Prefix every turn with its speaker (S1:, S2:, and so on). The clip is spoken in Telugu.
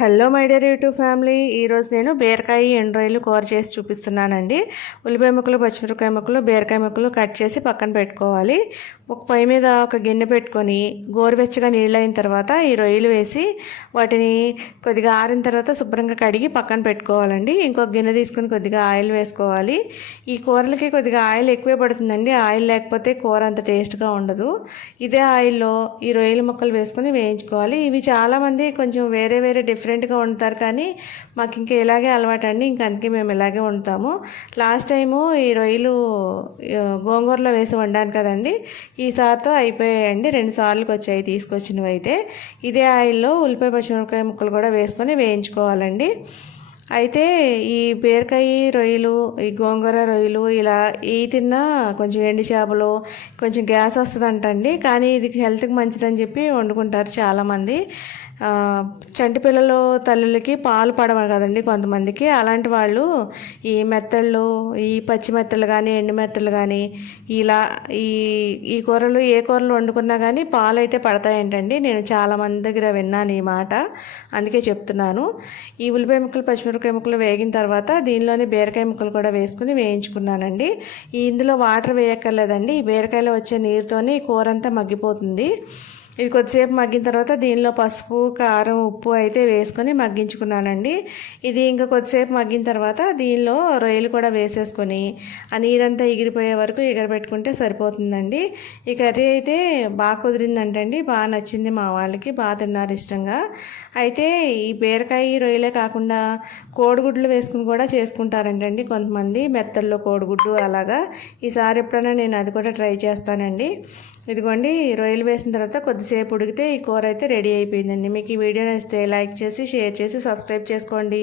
S1: Hello my dear YouTube family. ఈరోజు నేను బీరకాయ ఎండ్రాయిలు కూర చేసి చూపిస్తున్నానండి. ఉల్లిపాయ ముక్కలు పచ్చిమిరపకాయ ముక్కలు బీరకాయ ముక్కలు కట్ చేసి పక్కన పెట్టుకోవాలి. ఒక పొయ్యి మీద ఒక గిన్నె పెట్టుకొని గోరువెచ్చగా నీళ్ళు అయిన తర్వాత ఈ రొయ్యలు వేసి వాటిని కొద్దిగా ఆరిన తర్వాత శుభ్రంగా కడిగి పక్కన పెట్టుకోవాలండి. ఇంకొక గిన్నె తీసుకుని కొద్దిగా ఆయిల్ వేసుకోవాలి. ఈ కూరలకి కొద్దిగా ఆయిల్ ఎక్కువే పడుతుందండి. ఆయిల్ లేకపోతే కూర అంత టేస్ట్గా ఉండదు. ఇదే ఆయిల్లో ఈ రొయ్యల ముక్కలు వేసుకొని వేయించుకోవాలి. ఇవి చాలామంది కొంచెం వేరే వేరే డిఫరెంట్ డిఫరెంట్గా వండుతారు కానీ మాకు ఇంకా ఇలాగే అలవాటు అండి ఇంక అందుకే మేము ఇలాగే వండుతాము. లాస్ట్ టైము ఈ రొయ్యలు గోంగూరలో వేసి వండాను కదండి. ఈసారితో అయిపోయాయండి. రెండు సార్లకు వచ్చాయి తీసుకొచ్చినవి అయితే ఇదే ఆయిల్లో ఉల్లిపాయ పచ్చిమిరపకాయ ముక్కలు కూడా వేసుకొని వేయించుకోవాలండి. అయితే ఈ బీరకాయ రొయ్యలు ఈ గోంగూర రొయ్యలు ఇలా ఈ తిన్నా కొంచెం ఎండి చేపలు కొంచెం గ్యాస్ వస్తుందంటండి. కానీ ఇది హెల్త్కి మంచిదని చెప్పి వండుకుంటారు చాలామంది. చంటి పిల్లలు తల్లులకి పాలు పడవ కదండి కొంతమందికి. అలాంటి వాళ్ళు ఈ మెత్తళ్ళు ఈ పచ్చి మెత్తలు కానీ ఎండు మెత్తలు కానీ ఇలా ఈ ఈ కూరలు ఏ కూరలు వండుకున్నా కానీ పాలు అయితే పడతాయంటండి. నేను చాలా మంది దగ్గర విన్నాను ఈ మాట. అందుకే చెప్తున్నాను. ఈ ఉల్లిపాయ ముక్కలు పచ్చిమిరపకాయ ముక్కలు వేగిన తర్వాత దీనిలోని బీరకాయ ముక్కలు కూడా వేసుకుని వేయించుకున్నానండి. ఇందులో వాటర్ వేయక్కర్లేదండి. ఈ బీరకాయలో వచ్చే నీరుతోనే కూర అంతా మగ్గిపోతుంది. ఇది కొద్దిసేపు మగ్గిన తర్వాత దీనిలో పసుపు కారం ఉప్పు అయితే వేసుకొని మగ్గించుకున్నానండి. ఇది ఇంకా కొద్దిసేపు మగ్గిన తర్వాత దీనిలో రొయ్యలు కూడా వేసేసుకొని ఆ నీరంతా ఎగిరిపోయే వరకు ఎగరబెట్టుకుంటే సరిపోతుందండి. ఈ కర్రీ అయితే బాగా కుదిరిందంటండి. బాగా నచ్చింది మా వాళ్ళకి. బాగా తిన్నారు ఇష్టంగా. అయితే ఈ బీరకాయ రొయ్యలే కాకుండా కోడిగుడ్లు వేసుకుని కూడా చేసుకుంటారంటండి కొంతమంది. మెత్తల్లో కోడిగుడ్డు అలాగా. ఈసారి ఎప్పుడైనా నేను అది కూడా ట్రై చేస్తానండి. ఇదిగోండి రొయ్యలు వేసిన తర్వాత కొద్దిసేపు ఉడికితే ఈ కూర అయితే రెడీ అయిపోయిందండి. మీకు ఈ వీడియో నచ్చితే లైక్ చేసి షేర్ చేసి సబ్స్క్రైబ్ చేసుకోండి.